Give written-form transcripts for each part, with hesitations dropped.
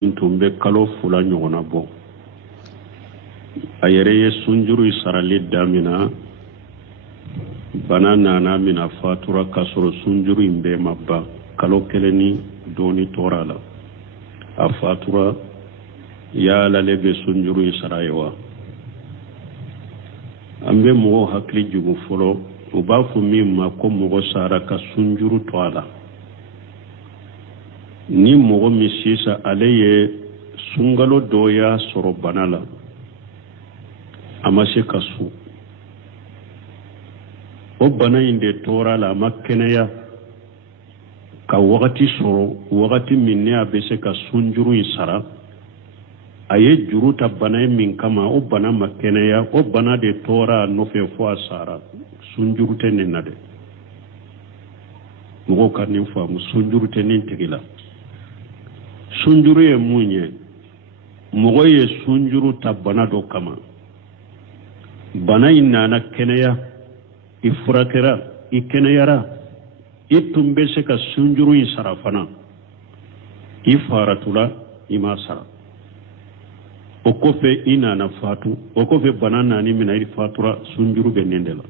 tun bɛ kalo 2 ɲɔgɔnna bɔ a yɛrɛ ye sunjuru sarali damina bana nana mina fatura ka sɔrɔ sunjuru in bɛɛ ma ban kalo 1 ni dɔɔni tora la a fatura yala le bɛ sunjuru in sara ye wa an bɛ mɔgɔw hakili jugu fɔlɔ u b'a fɔ min ma ko mɔgɔ sara ka sunjuru to a la ni mɔgɔ min sisan ale ye sunkalo dɔ y'a sɔrɔ bana la a ma se ka su o bana in de tora la a ma kɛnɛya ka wagati sɔrɔ wagati min ne a bɛ se ka sunjuru in sara a ye juru ta bana min kama o bana ma kɛnɛya o bana de tora a nɔfɛ fo a sara sunjuru tɛ nin na dɛ mɔgɔw ka nin faamu sunjuru tɛ nin tigi la sunjuru ye mun ye mɔgɔ ye sunjuru ta bana dɔ kama bana in nana kɛnɛya i furakɛra i kɛnɛyara i tun bɛ se ka sunjuru in sara fana i faratula i ma sara o kɔfɛ i nana fatu o kɔfɛ bana nani mina i fatura sunjuru bɛ nin de la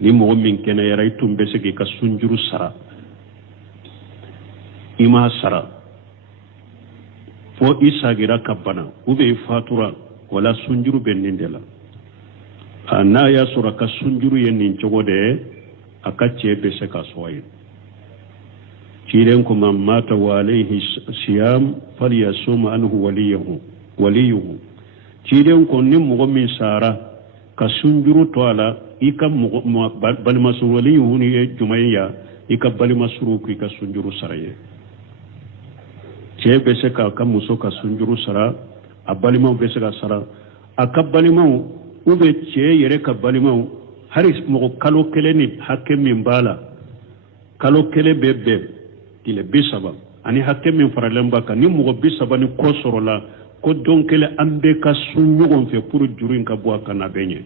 ni mɔgɔ min kɛnɛyara i tun bɛ se k'i ka sunjuru sara i ma sara fo i sagira ka bana u bɛ i fatura wala sunjuru bɛ nin de la n'a y'a sɔrɔ a ka sunjuru ye nin cogo de a ka cɛ bɛ se ka sɔn a ye cilen ko man mata wa alayhi siyam falyasum anhu waliyuhu cilen ko ni mɔgɔ min sara ka sunjuru to a la i ka balimasuru waliyuhu ni ye jumɛn ya i ka balimasuru k'i ka sunjuru sara ye cɛ bɛ se k'a ka muso ka sunjuru sara a balimaw bɛ se ka sara a ka balimaw ou bien cɛ yɛrɛ ka balimaw hari mɔgɔ kalo 1 ni hakɛ min b'a la kalo 1 bɛ bɛn tile 30 ani hakɛ min faralen b'a kan ni mɔgɔ 30 ni kɔ sɔrɔla ko don kelen an bɛ ka sun ɲɔgɔn fɛ pour juru in ka bɔ a kan a bɛ ɲɛ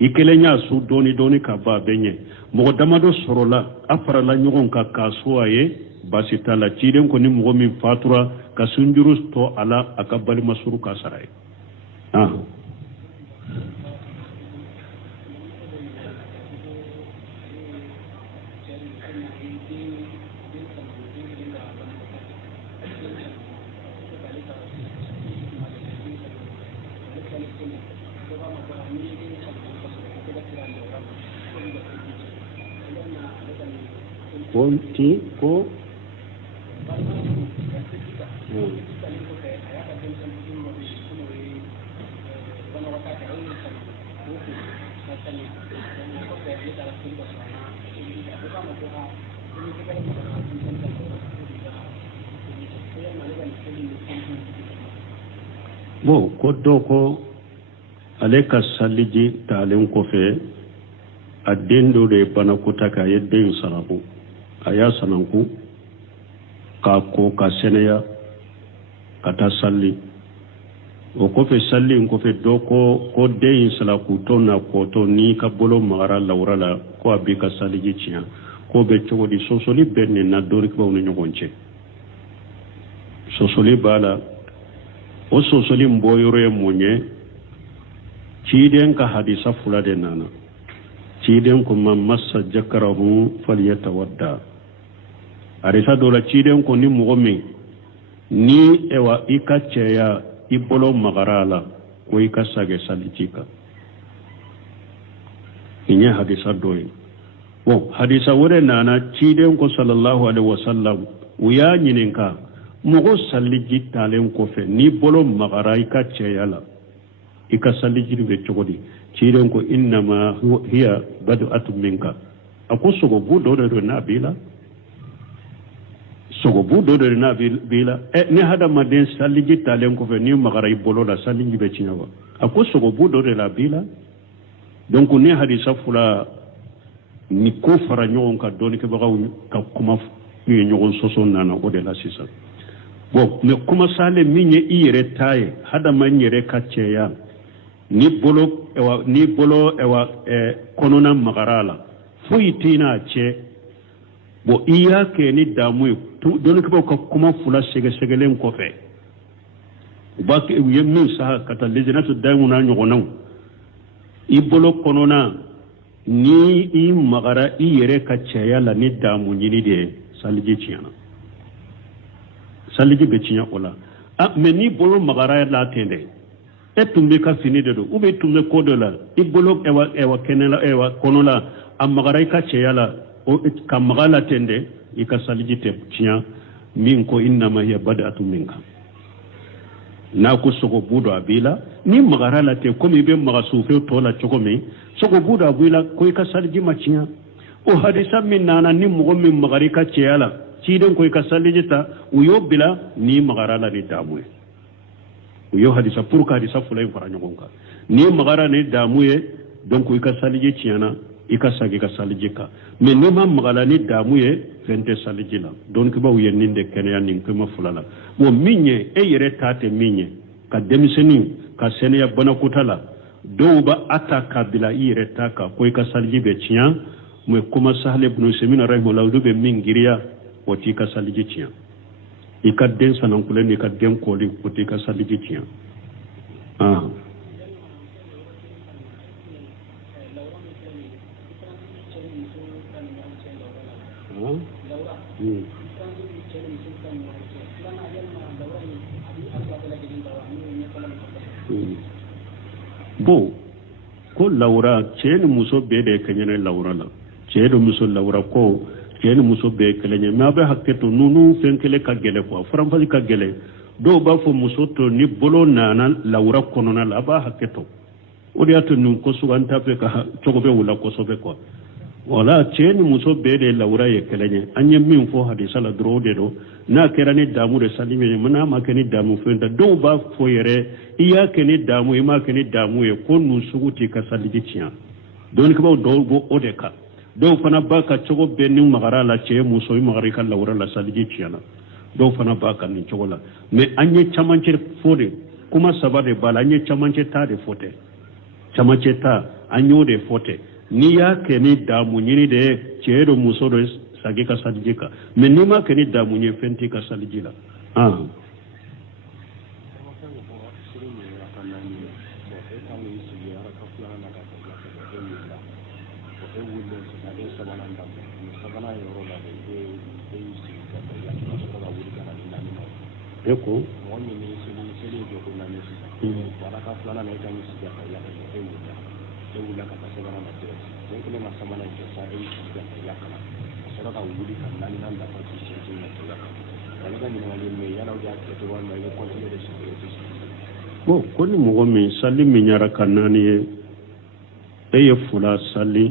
i kelen y'a su dɔɔni ka bɔ a bɛ ɲɛ mɔgɔ damadɔ sɔrɔla a farala ɲɔgɔn kan k'a so a ye basi t'a la ciden ko ni mɔgɔ min fatura ka sunjuru to a la a ka balimasuru ka sara ye ko bon ko dɔ ko ale ka saliji talen kɔfɛ a den dɔ de ye banakota kɛ a ye den saraku a y'a sananku k'a ko ka sɛnɛya ka taa salli o kɔfɛ salli in kɔfɛ dɔ ko den in salakutɔ na kɔtɔ n'i ka bolo magara lawura la ko a b'i ka saliji tiɲɛ k'o bɛ cogo di sɔsɔli bɛ nin na dɔɔnikibaw ni ɲɔgɔn cɛ sɔsɔli b'a la o sɔsɔli in bɔyɔrɔ ye mun ye ciden ka hadisa 2 de nana ciden ko man massa jakarahu falyatawadda hadisa dɔ la ciden ko ni mɔgɔ min ni ewa i ka cɛya i bolo magara la ko i ka sage saliji kan in ye hadisa dɔ ye bon hadisa wɛrɛ nana ciden ko sallallahu alaihi wasallam u y'a ɲininka mɔgɔ saliji talen kɔfɛ ni bolo magara i ka cɛya la i ka saliji bɛ cogo di ciden ko innama hiya bad'atun minka a ko sogobu dɔ de don n'a b'i la sogobu dɔ de n'a b'i la ni hadamaden saliji talen kɔfɛ ni magara i bolo la saliji bɛ tiɲɛ wa a ko sogobu dɔ de la b'i la donc ni hadisa 2 ni ko fara ɲɔgɔn kan dɔɔnikɛbagaw ka kuma ye ɲɔgɔn sɔsɔ nana o de la sisan bon mais kuma sale min ye i yɛrɛ ta ye hadamaden yɛrɛ ka cɛya ni bolo kɔnɔna magara la foyi t'i n'a cɛ bo iya ke ni damu don ko ko kuma fula segelen ko fe ba ke yemmi sa kata lejinatu daimuna nyogonan ibolo konona ni i magara i yere ka caya la ni damu nyini de saliji ciyana saliji be ciya ola mais ni bolo magara la tende e tumbe ka fini de do ube tumbe ko de la ibolo ewa kenela ewa konola am magara ka caya la o ka magala tende i ka saliji te ciya min ko innama hiya bada'atu minka na ko sogo budo abila ni magara la te komi be magasufe to la chokomi sogo budo abila ko ka saliji maciya o hadisa min nana ni mo min magari ka ciyala ciden ko ka saliji ta uyo bila ni magara la ni damuye uyo hadisa pour ka hadisa fulay fara nyogonka ni magara ni damuye donc ko ka saliji ciyana ika sagi ka saliji ka mais ni ma magala ni damuye fente saliji la donc ba uyen ninde kenya nin ko ma fulala mo minye e yere tate minye ka demiseni ka senya bana kutala do ba ata kabila yere taka ko ka saliji be ciya mo kuma sahle ibn semina rahimahullah do be mingiriya woti ka saliji ciya ika den sanan kule ni ka den koli woti ka saliji ciya bo ko laura ceni muso be de kanyene laura la cedo muso laura ko ceni muso be kanyene ma be hakketo nunu fenkele ka gele ko faram fasi ka gele do ba fo muso to ni bolo nana laura konona la ba hakketo o de ato nun ko suganta fe ka chogo be wala ko so be ko wala ceni muso be de laura ye kanyene anye min fo hadisa la dro de do na kera ni damu de salime mana ma keni damu fenda do ba fo yere iya keni damu ima keni damu ye ko nu suguti ka saliji tiya don ko do go odeka do fana ba ka chogo benin magara la ce muso yi magari kan laura la saliji tiya na do fana ba ka ni chogo la me anye chamanche fode kuma sabade bala anye chamanche ta de fote chamanche ta anyo de fote ni ya keni damu nyini de ce do muso do sagi ka saliji ka me ni ma keni damu nye fenti ka saliji la eko bo koni mo mi sali mi nyara kanani e fula sali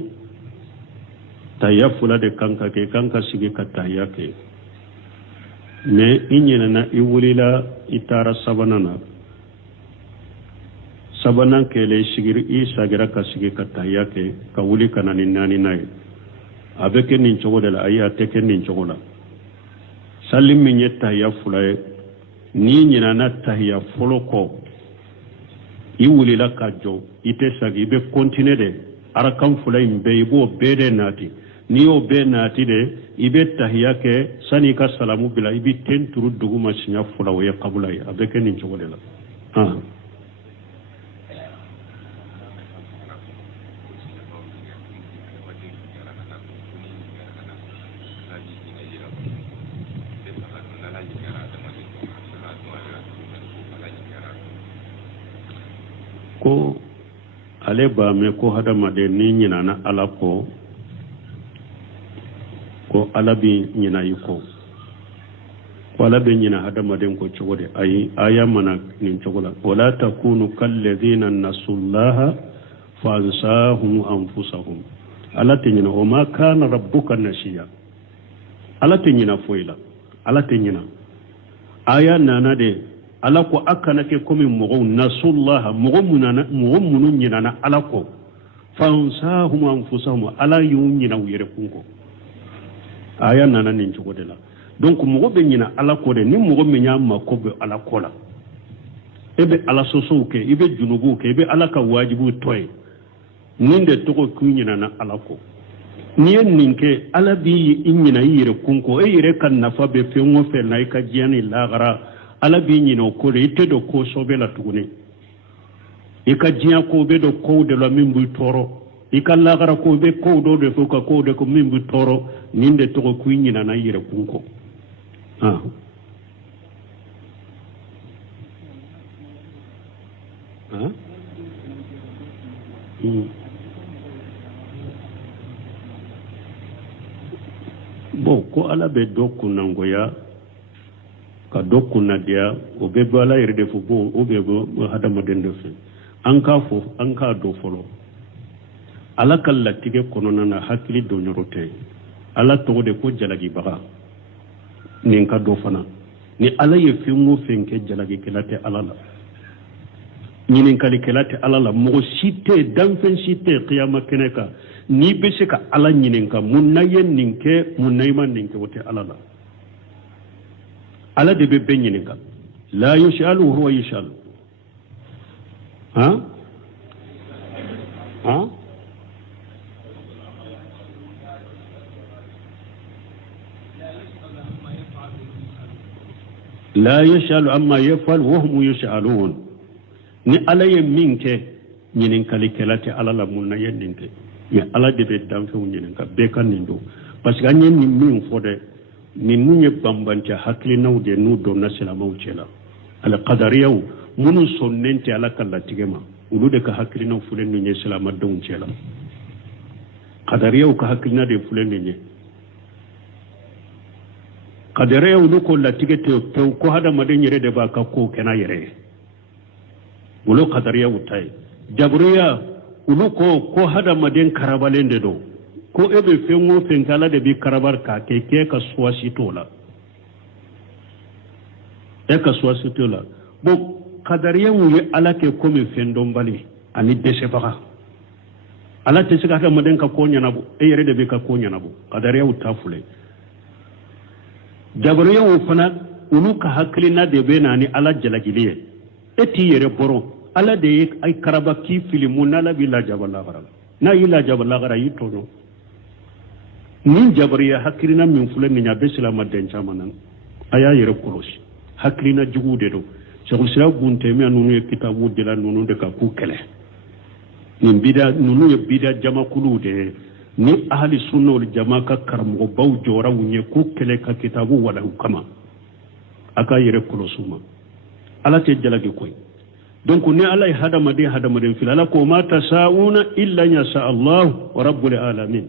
taya fula de kanka ke kanka sigi kataya ke me inyena na iwulila itara sabanana sabanan kele sigiri isa gira ka sigi kataya ke ka wuli kanani nani nai abeke nin chogo de la aya teke nin chogo la salim mi nyeta ya fula ni nyina na tahiya foloko iwulila ka jo ite sagi be continue de arakan fula imbe ibo bede nati ni o be nati de ibe tahiya ke sani ka salamu bila ibi ten turu duguma sinya fula wa qabula ya abeke nin chogo de la ko ale ba me ko hadama de ni nyina na ala ko ala bi nyina yiko ko ala be nyina hadama de ko chogode ay aya mana nin chogola wala takunu kal ladina nasullaha fa'ansahum anfusahum ala te nyina o ma kana rabbuka nasiya ala te nyina foila ala te nyina aya nana de ala ko akana ke komi mogo nasullaha mogo munun nyina na ala ko fa'ansahum anfusahum ala yun nyina wire kunko aya nana nin chogode la donc mogo be nyina ala ko de ni mogo me nyama ko be ala ko la ebe ala soso ke ibe junubu ke ebe ala ka wajibu toy ninde to ko kunyina na ala ko niyen ninke ala bi inyina yire kunko e yire kan nafa be fengo fe na ka jiyani lagara ala bi nyino ko le ite do ko sobe la tugune e ka jiya ko be do ko de la min bu toro e ka lagara ko be ko do de ko ko de ko min bu toro ninde to ko nyina na yire kunko ah ah bon ko ala be dokku nangoya ka dokku nadia o be bala yerde fu bo o be bo hadama den de fe anka fo anka do folo ala kala tige konona na hakili do nyorote ala to de ko jalagi baga nin ka do fana ni ala ye fi mo fenke jalagi kelate ala la ñinin kali kelate ala la mo site dan fen site qiyama keneka ni be se ka ala ñinin ka mun nayen ninke mun nayman ninke wote ala la ala de be be ñinin ka la yushalu huwa yushalu ha ha la yushalu amma yafal wa hum yushalun ni ala ye min kɛ ɲininkali kɛla tɛ ala la mun na ye nin kɛ mais ala de bɛ danfɛnw ɲininka bɛɛ ka nin don parce que an ye nin min fɔ dɛ ninnu ye banbantɛ hakilinaw de n'u donna silamɛw cɛla al qadariyaw minnu sɔnnen tɛ ala ka latigɛ ma olu de ka hakilinaw fulen nin ye silamɛdenw cɛla qadariyaw ka hakilina de fulen nin ye qadariyaw olu ko latigɛ tɛ pewu ko hadamaden yɛrɛ de b'a ka kow kɛ n'a yɛrɛ ye ulu qadariya utai jabriya ulu ko hadamaden karabalen de do ko ebe fengo fenkala de bi karabar ka ke ka swasi tola e ka swasi tola bo qadariya wu ala ke ko me fendon bali ani dese baka ala te sika ka maden ka ko nyana bu e yere de bi ka ko nyana bu qadariya utafule jabriya wu fana ulu ka haklina de be nani ala jalagiliye eti yere boro ala de ay karaba ki filimu nala bi la jabala gara na ila jabala gara yitono ni jabriya hakrina min fulen ni nyabe silama den chamanan aya yere korosi hakrina jugude do shaykhul islam gunte mi anunu e kitabu de la nunu de ka ku kele ni bida nunu e bida jama kulude ni ahli sunna wal jamaa ka karamo baw jora wunye ku kele ka kitabu wala hukama aka yere korosuma ala te jalagi koy donc ne Allah hadamade fil ala ko ma tasauna illa yasha Allah wa rabbul alamin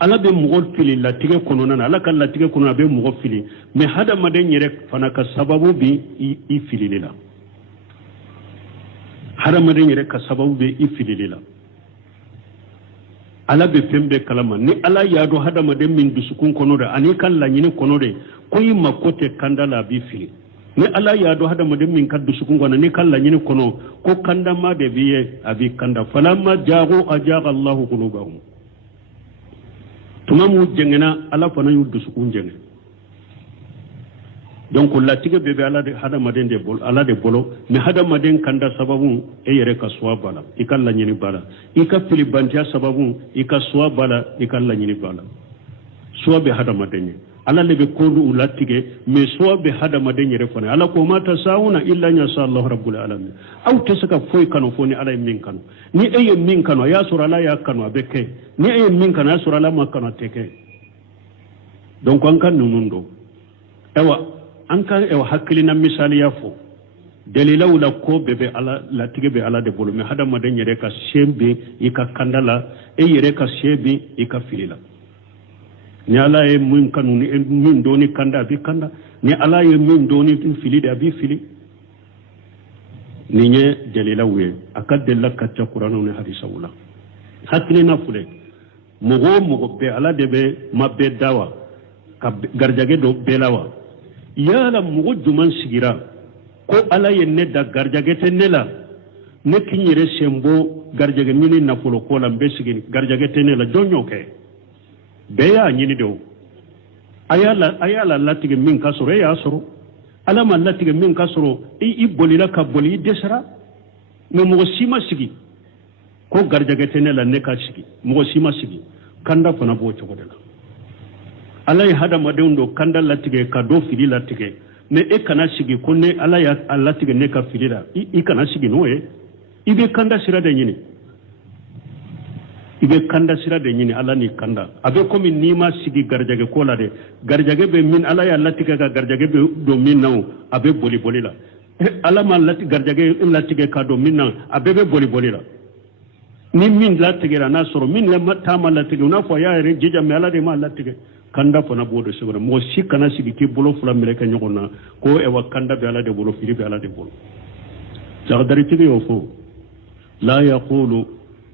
ala be mugol fili la tige kono nana ala kan la tige kono be mugol fili me hadamade nyere fana ka sababu bi i fili la hadamade nyere ka sababu be i fili la ala be pembe kalama ni ala yado hadamade min dusukun kono de ani kan la nyine kono de koyi makote kandala bi fili ni ala ya do hada madin min kaddu sukun gona ni kala nyini kono ko kanda ma de biye abi kanda falamma jago ajaga Allah qulubahum tumamu jengena ala fana yuddu sukun jenge donc la tige bebe ala de hada madin de bol ala de bolo ni hada madin kanda sababu e yere ka suwa bala ikalla nyini bala ika fili bantia sababu ika suwa bala ikalla nyini bala suwa be hada madin ala lebe kodu ulatige me so be hada maden yere fone ala ko mata sauna illa nya sallahu rabbul alamin aw tesaka foy kanu foni ala min kanu ni eye min kanu ya sura la ya kanu abeke ni eye min kanu ya sura la ma kanu teke donc an kan nunundo ewa an kan ewa hakilina misali ya fo dalila wala ko bebe ala la tige be ala de bolu me hada maden yere ka shembe ika kandala e yere ka shebe ika filila ni ala ye mun kanu ni min doni kanda bi kanda ni ala ye min doni fili da bi fili ni nye dalila we akadde la kacca qur'anu ni hadisa wala hakli na fule mugo be ala de be mabbe dawa ka garjage do belawa yala mugo duman sigira ko ala ye ne da garjage te nela ne kinyere sembo garjage mini na fulo ko la be sigini garjage te nela jonyo ke beya nyini do ayala latige min kasoro ya soro alama latige min kasoro i bolila ka boli desara me mo sima sigi ko garjage tene la ne ka sigi mo sima sigi kanda fana bo cogo de la ala ye hadamadenw do kanda latigɛ ka do fili latigɛ mais e kana sigi ko ne ala y'a latigɛ ne ka fili la i kana sigi n'o ye i bɛ kanda sira de ɲini i bɛ kanda sira de ɲini ala ni kanda a bɛ komi n'i ma sigi garijɛgɛ ko la dɛ garijɛgɛ bɛ min ala y'a latigɛ ka garijɛgɛ bɛ don min na o a bɛ boli boli la ala ma garijɛgɛ latigɛ ka don min na a bɛɛ bɛ boli boli la ni min latigɛra n'a sɔrɔ min taa ma latigɛ n'a fɔ a y'a yɛrɛ jija mais ala de ma latigɛ kanda fana b'o de sɛbɛn mɔgɔ si kana sigi k'i bolo fila minɛ kɛ ɲɔgɔn na ko ewa kanda bɛ ala de bolo fili bɛ ala de bolo sagaritigi y'o fɔ la yaqulu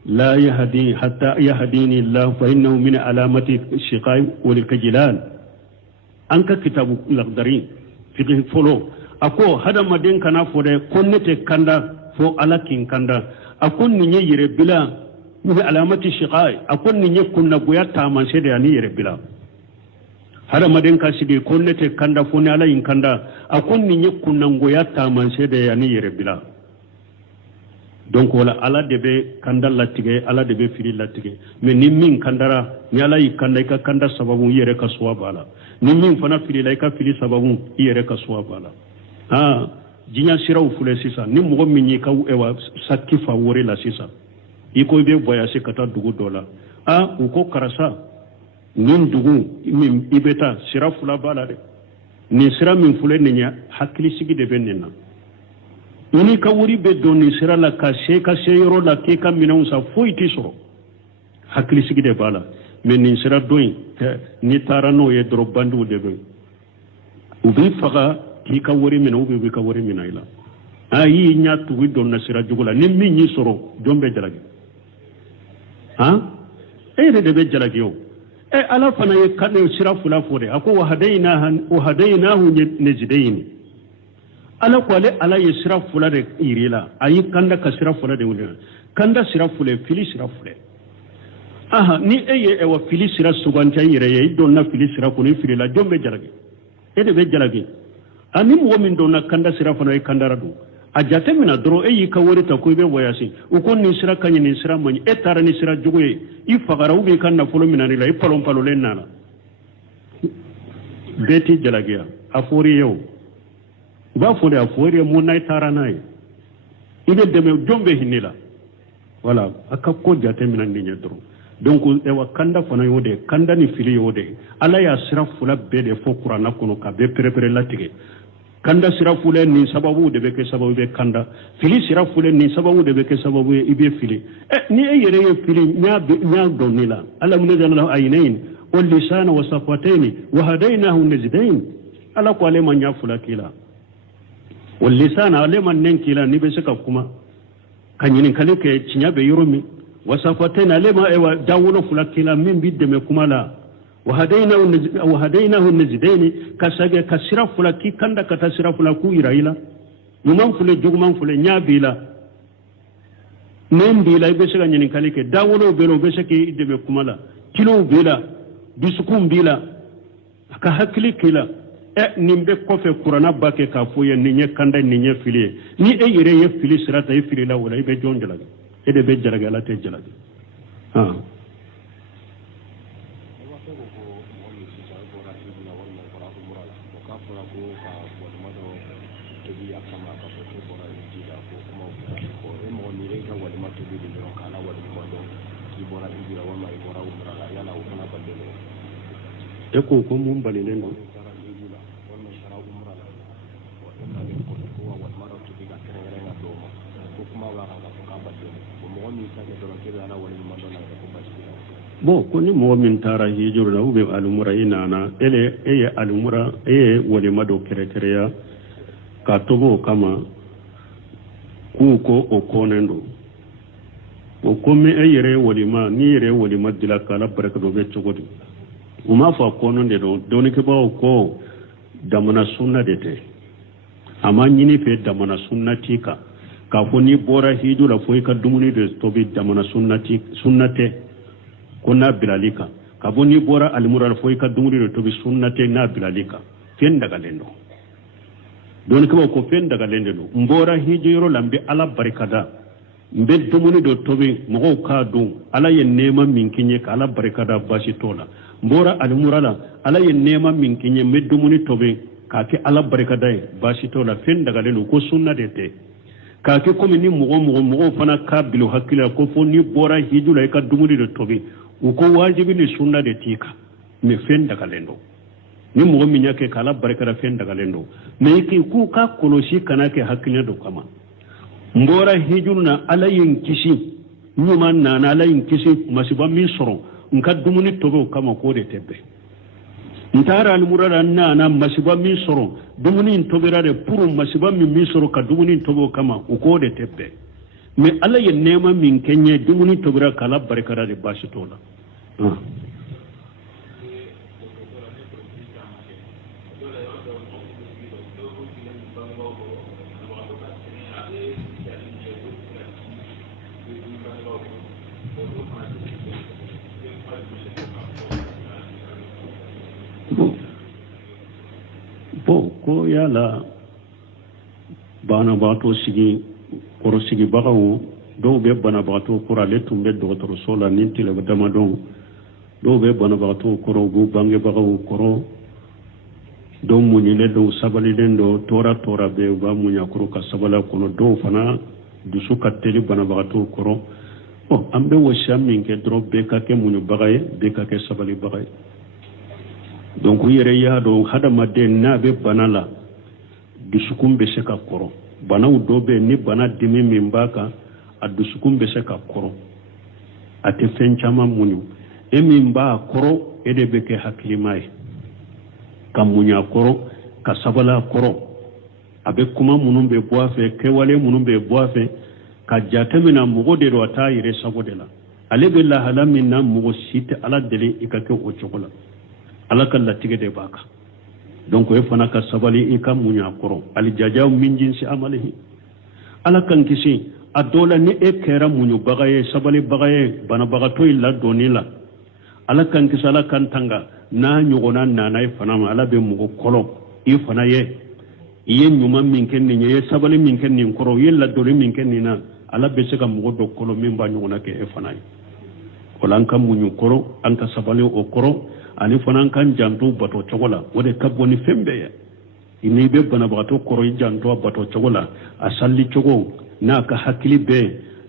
لا يهدي حتى يهديني الله فإنه من علامة الشقاء والكجلان أنك كتاب الأقدرين فقه فلو أكو هذا ما دين كنا فوده كنت كندا فو على كين كندا أكون نيجي يربلا من علامة الشقاء أكون نيجي كنا بويا تامان سيد يعني يربلا هذا ما دين كاسيدي كنت كندا فوني على إن كندا أكون نيجي كنا بويا تامان سيد يعني يربلا donc wala ala de be kanda latige ala de be fili latige mais ni min kandara ni ala yi kanda ka kanda sababu yere ka suwa bala ni min fana fili la ka fili sababu yere ka suwa bala jinya siraw fule sisa ni mogo min yi ka ewa sakki fa wore la sisa iko be voyage kata dugu dola u ko karasa nin dugu min ibeta sira fula bala de ni sira min fule ni hakili sigi de benna ini ka wuri be doni sira la ka se yoro la ke ka minanw sa foyi ti soro hakili sigi de bala mais ni sira doin ni tara no ye dro bandu de be u bi faga ki ka wuri minanw be ka wuri minayla ayi nya tu wi don na sira jugula ni min ni soro dombe jalagi de be jalagi yo ala fana ye kane sira fula fode ako wa hadainahu najdaini ala ko ala ye sira fula de irila ayi kanda ka sira fula de wala kanda sira fule fili sira fule ni eye wa fili sira suganta yire ye don na fili sira ko ni fili la jombe jalagi de be jalagi ani mo min don na kanda sira fana e kanda radu a jate mina doro eyi ka wori ta ko be wayasi u ko ni sira kanyi ni sira mani tara ni sira jugoye i fagara u be kan na folo minani la i palon palolen nana beti jalagiya afori yow ba fo da fori mo nay tara nay ibe deme jombe hinila wala aka ko jate mina ni nyedro donc e wa kanda fana yode kanda ni fili yode ala ya sira fula be de fo qur'ana kono ka be prepare latige kanda sira fule ni sababu de be ke sababu be kanda fili sira fule ni sababu de be ke sababu ibe fili ni yere ye fili nya donila ala mun jalla aynain wal lisan wa safatayn wa hadaynahu najdain ala ko ale man ya fula kila wal lisan ale man nen kila ni be saka kuma kanyinin kale ke cinya be yoromi wa safatayn ale ma ewa dawulo fula kila min bidde me kuma la وهديناه النجدين كسجى كسرا فلا كي كندا كتسرا فلا كو يرايلا نمان فلا جومان فلا نيابيلا نين بيلا يبسكا نين كاليك داولو بيلو بسكي دبي كمالا كيلو بيلا بسكوم بيلا كهكلي كيلا nimbe kofe kurana bake ka foye ninye kanda ninye fili ni yere ye fili sirata ye fili la wala ibe jonjala ede be jalaga la te jalaga eko ko mum balinen do bon ko ni mo min tara hijuru da ube alumura inana eye alumura wole mado kerekereya ka tobo kama ko o konendo o komme yere wole ma ni yere wole madila kala baraka do be chogodi uma fa kono de do doni ke bawo ko damana sunna de te amma nyini fe damana sunnati ka ko ni bora hijura foi ka dumuni de tobi damana sunnate ko na bilalika ka boni bora almurar foi ka dumuni de tobi sunnate na bilalika fen daga lendo doni ke ko fen daga lendo mbora hijiro lambi ala barikada mbe dumuni do tobi mogo ka dun ala ye nema min kinye ka ala barikada basi tola mbora almurala ala ye nema min kinye mbe dumuni tobi ka ke ala barikada basi tola fen daga lenu ko sunna de te ka ke komi ni mogo fana ka bilo hakila ko fo ni bora hijula ka dumuni do tobi uko wajibi ni sunna de tika me fen daga lendo ni mogo min yake ka ala barikada fen daga lendo me ki ku ka kolosi kana ke hakila do kama mbora hijurna ala yin kisi nyuma nana ala yin kisi masiba min soro nka dumuni togo kama ko de tebbe ntara almurara nana masiba min soro dumuni tobira de puru masiba min soro ka dumuni togo kama ko de tebbe me ala yin nema min kenye dumuni tobira kala barkara de bashitola ko yala bana bato sigi koro sigi bagawo do be bana bato kora le tumbe do to sola ninti le dama don do be bana bato koro go bange bagawo koro do munyi le do sabali den do tora be ba munya koro ka sabala kono do fana du suka teli bana bato koro o ambe wo shamin ke dro be ka ke munyu bagaye be ka ke sabali bagaye donc yere ya do hadama de na be banala dusukun be se ka koro banaw do be ni bana dimi min baka a dusukun be se ka koro ate fen chama munyu e min ba koro e de be ke haklimai ka munya koro ka sabala koro abe kuma munun be boafe ke wale munun be boafe ka jatamina mugo de do ata yire sabodela ale be la halamin na mugo site ala dele ikake o chokola ala kan latige de baka donc e fana ka sabali e kam munya koro ali jajaw min jinsi amalihi ala kan kisi adola ni e kera munyu bagaye sabali bagaye bana bagato illa donila ala kan kisa ala kan tanga na nyugona nana e fana ala be mugo kolo e fana ye nyuma min kenni ye sabali min kenni koro ye la dole min kenni na ala be se ka mugo do kolo min ba nyugona ke e fana ye kolan kam munyu koro an ka sabali o koro ani fanan kan janto bato chogola wode kaboni fembe ya ini be bana bato koro janto bato chogola asalli chogo na ka hakili be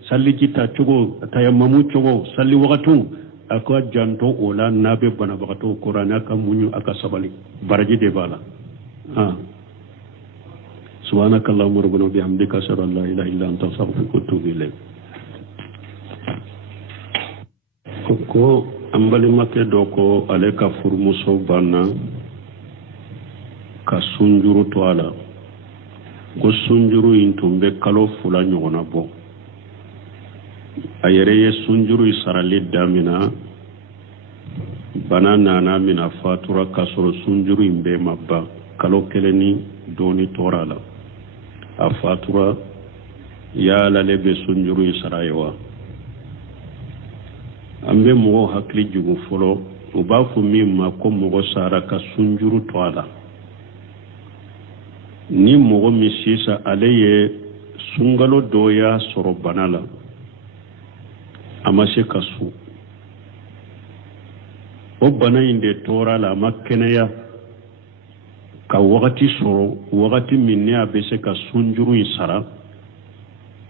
salli kita chogo tayammamu chogo salli wakatu aka janto ola na be bana bato koro na ka munyu aka sabali baraji de bala subhanakallahumma rabbana bihamdika ashhadu an la ilaha illa anta astaghfiruka wa atubu ilayk ko ambali make do ko ale ka furmuso banna ka sunjuru to ala ko sunjuru intumbe kalo fula nyogona bo ayere ye sunjuru isarali damina bana nana mina fatura kasoro sunjuru imbe mabba kalo keleni doni torala a fatura ya lebe sunjuru isarayewa ambe mogo hakli jugu folo o ba fu min ma ko mogo sara ka sunjuru to ala ni mogo mi sisa ale ye sungalo doya soro banala ama se ka su o bana inde tora la makkeneya ka wakati soro wakati min ne abe se ka sunjuru isara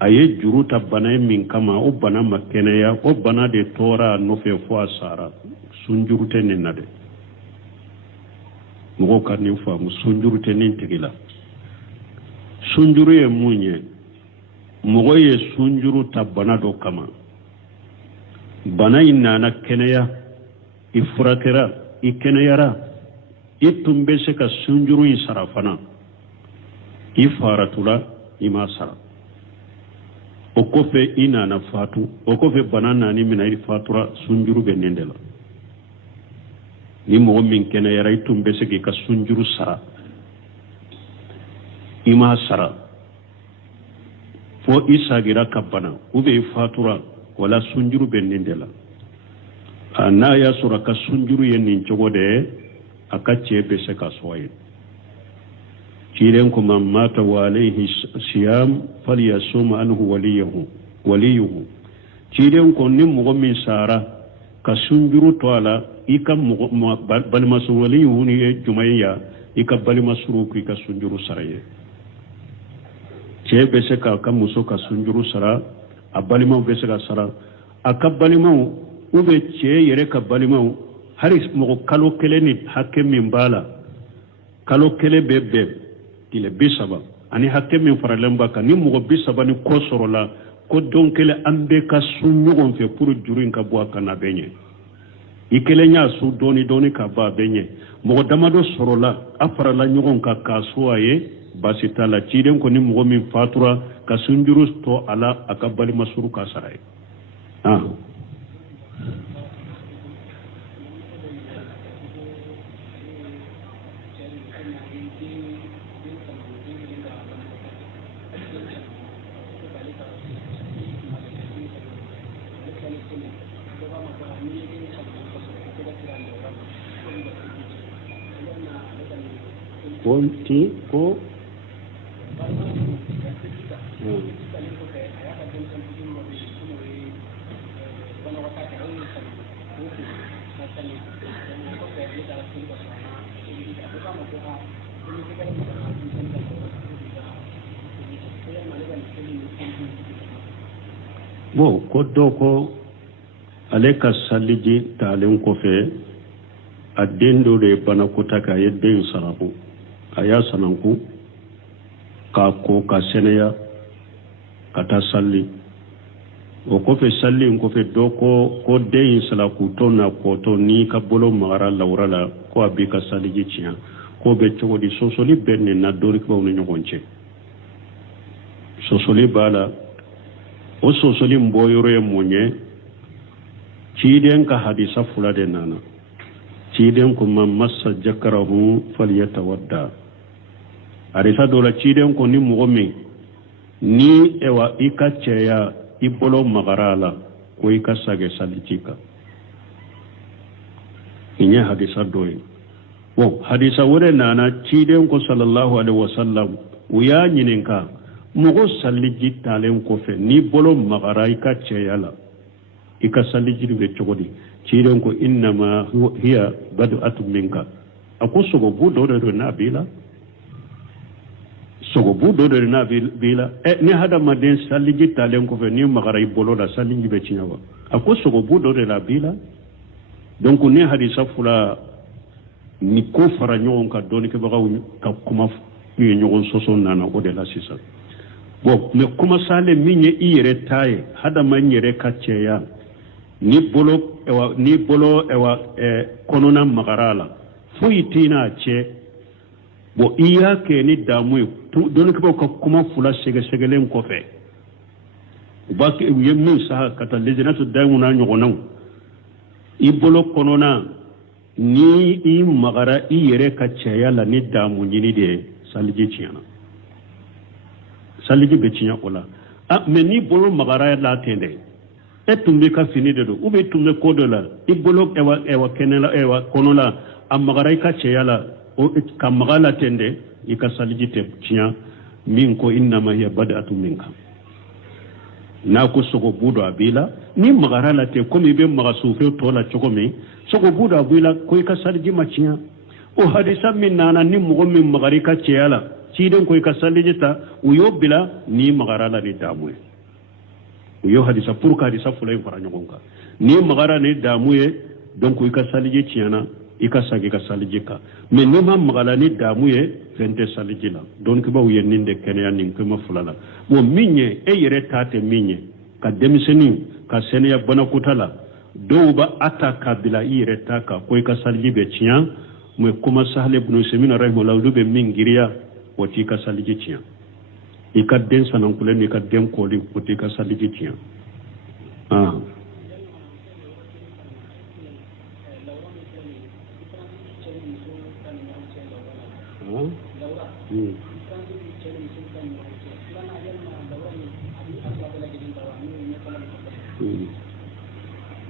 aye juruta bana min kama o bana makeneya o bana de tora no fe fo asara sunjurute ne nade mo ka ni fa mu sunjurute ne tigila sunjuru ye munye mo ye sunjuru ta bana do kama bana inana keneya ifrakera ikeneyara itumbe se ka sunjuru isarafana ifaratula imasara o kofe ina na fatu o kofe banana ni mina fatura sunjuru be nendela ni mo min kene yara itumbe se ka sunjuru sara ima sara fo isa gira kabana ube fatura wala sunjuru be nendela ana ya sura ka sunjuru yen nin jogode akache be se ka soye kiren ko man mata wa alayhi siyam falyasum anhu waliyahu waliyuhu ciden ko ni mogo min sara ka sunjuru to ala ika balimasu waliyuhu ni jumayya ika balimasuru ku ika sunjuru saraye ce be se ka muso ka sunjuru sara a balimaw be se ka sara a ka balimaw ube ce yere ka balimaw hari mogo kalo kele ni hakke min bala kalo kele bebe ile bisaba ani hakke min faralen baka ni mogo bisaba ni ko sorola ko don kele ambe ka sunjugon fe pour jurin ka bo kana benye ikele nya su doni ka ba benye mogo damado sorola afara la nyugon ka kaso aye basita la ciden ko ni mogo min fatura ka sunjuru to ala akabali masuru ka saray ko bon ko do ko ale ka saliji talen ko fe adendo de bana kutaka yedden sarabu aya sananku ka ko ka seneya kata salli o ko fe salli ko fe do ko deyin salaku to na ko to ni ka bolo magara lawrala ko abi ka saliji ciya ko be cogodi sosoli benne na dori ko woni nyogonce sosoli bala o sosoli mboyoro e munye ciden ka hadisa fulade nana ciden ko man massa jakarahu falyatawadda arisa dola ciden ko ni mugomi ni ewa ikacheya ibolo magarala ko ikasage salitika inya hadisa doy wo hadisa wore nana ciden ko sallallahu alaihi wasallam uya nyininka mugo saliji talen ko fe ni bolo magara ikacheya la ikasaliji be chogodi ciden ko innama hiya bad'atu minka akusugo budo do nabila sogo budo do nabila ni hada maden saliji talen ko fe ni magara ibolo la saliji be cinawa akusugo budo do nabila donc ni hadisa fula ni ko fara nyon ka doni ke bagaw ka kuma ni nyon soso nana o de la sisa bon me kuma sale minye iyere taye hada manyere kacheya ni bolo ewa konona magarala fuitina che bo iya ke ni damu doni ko ko kuma fula segelen ko fe ba ke yemmi sa kata lezinatu daimuna nyogonaw ibolo konona ni i magara iyere kacheya la ni damu nyini de saliji chiana saliji be chinya ola me ni bolo magara la tende tumbe ka fini de do ube tumbe kodo la ibolo ewa kenela ewa konola amagara ka cheyala o ka magala tende ika saliji te chinya min ko inna ma hiya bad'atu minka na ko sogo budo abila ni magara la te komi be magasufe to la chokomi sogo budo abila ko ika saliji ma chinya o hadisa min nana ni mugo min magari ka cheyala ciden ko ika saliji ta uyo bila ni magara la ni damwe yo hadisa pour ka hadisa fulay fara nyogonka ni magara ne damuye donc ika salije ciana ika sagi ka salije ka mais ne ma magala ni damuye fente salije la donc ba wuye ninde kenya nin ko ma fulala mo minye e yere tate minye ka demiseni ka senya bana kutala do ba ata kabila yere taka ko ika salije be cian mo kuma sahle ibn semina rahimahullah do be mingiriya wati ka salije cian ika den sanan kulen ika den koli puti ka saliji tiya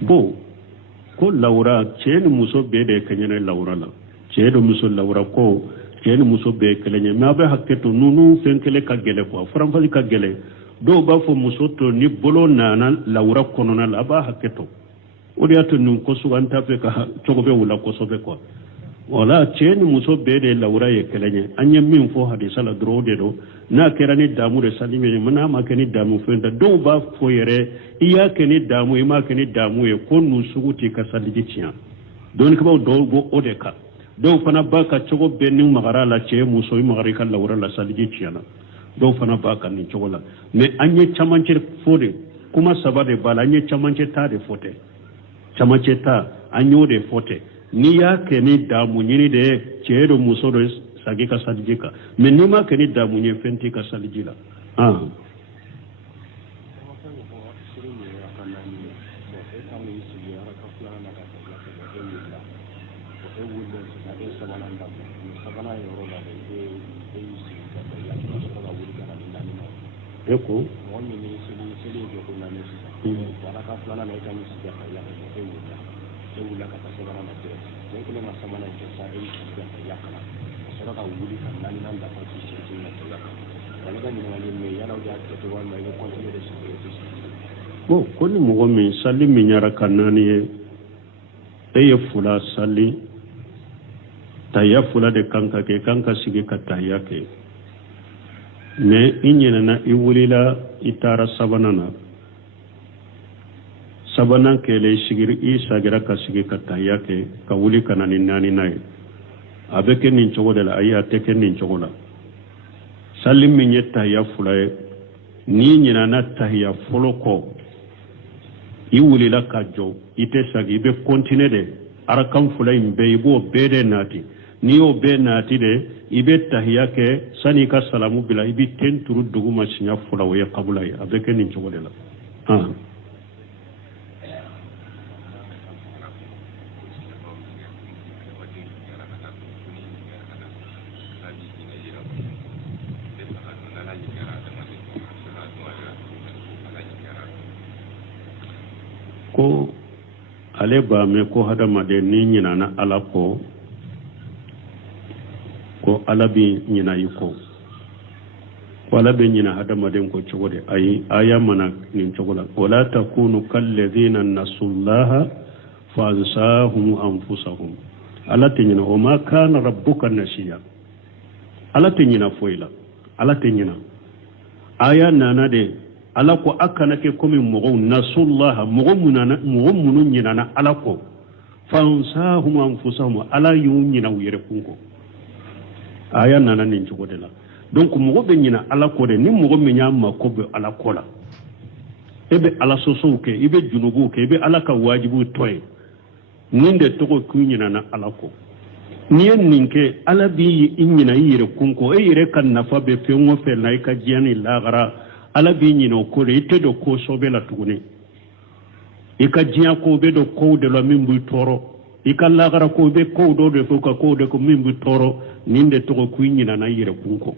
bo ko laura ceni muso bede kanyene laura la cedo muso laura ko ceni muso be kelenya ma be hakketo nunu fenkele ka gele ko faram fali ka gele do ba fo musoto ni bolo nana lawra konona la ba haketo o de ato nun ko suganta fe ka cogo be wula ko sobe ko wala ceni muso be de lawra ye kelenye anya min fo hadisa la dro de do na kera ni damu de salime mana ma ke ni damu fe da do ba fo yere iya ke ni damu e ma ke ni damu e ko nu suguti ka saliji tiya don ko do go o de ka do fana ba ka cogo be ni magara la ce muso yi magari kan lawra la saliji tiya na do fana ba ka ni cogo la me anye chamanche fo de kuma sabade bala anye chamanche ta de fote chamanche ta anyo de fote ni ya ke ni damu nyini de ceedo muso do sagi ka salijika mais ni ma ke ni damu nye fenti ka salijila eko koni mogo min sali min yara ka naani ye e ye fula sali taya fula de kan ka kɛ kan ka sigi ka taya kɛ mais i ɲinɛna i wulila i taara sabanan na sabanan kɛlen sigiri i sagira ka sigi ka taya kɛ ka wuli ka na ni naaninan ye a bɛ kɛ nin cogo de la ayi a tɛ kɛ nin cogo la sali min ye taya fula ye n'i ɲinɛna taya fɔlɔ kɔ i wulila ka jɔ i tɛ sagi i bɛ continuer de arakan fula in bɛɛ i b'o bɛɛ de naati n'i y'o bɛɛ naati de i bɛ tahiya kɛ sani i ka salamu bila i bɛ ten turu duguma siɲɛ fɔlɔ o ye kabula ye a bɛ kɛ nin cogo de la ko ale b'a mɛn ko hadamaden ni ɲinana ala kɔ ko ala bi ɲina i kɔ ko ala bɛ ɲina hadamaden kɔ cogo de ayi aya mana nin cogo la wala takunu kalladhina nasullaha fa ansahum anfusahum ala tɛ ɲina o ma kana rabbuka nasiya ala tɛ ɲina foyi la ala tɛ ɲina aya nana de ala ko akana ke komi mɔgɔw nasullaha mɔgɔ minnu ɲinana ala kɔ fansahum anfusahum ala y'u ɲina u yɛrɛ kun kɔ aya nana nin cogo de la donc mɔgɔ bɛ ɲina ala kɔ de ni mɔgɔ min y'a mako bɛ ala kɔ la e bɛ ala sɔsɔw kɛ i bɛ junubuw kɛ i bɛ ala ka wajibu tɔ ye nin de tɔgɔ k'u ɲinana ala kɔ n'i ye nin kɛ ala b'i ɲina i yɛrɛ kun kɔ e yɛrɛ ka nafa bɛ fɛn o fɛn na i ka diɲɛ ni lahara ala b'i ɲina o ko de i tɛ don ko sɔbɛ la tuguni i ka diɲɛ ko bɛ don kow de la min b'i tɔɔrɔ i ka lahara ko bɛ kow dɔw de fɔ ka kow de ko min b'i tɔɔrɔ nin de tɔgɔ k'u ɲinana i yɛrɛ kun kɔ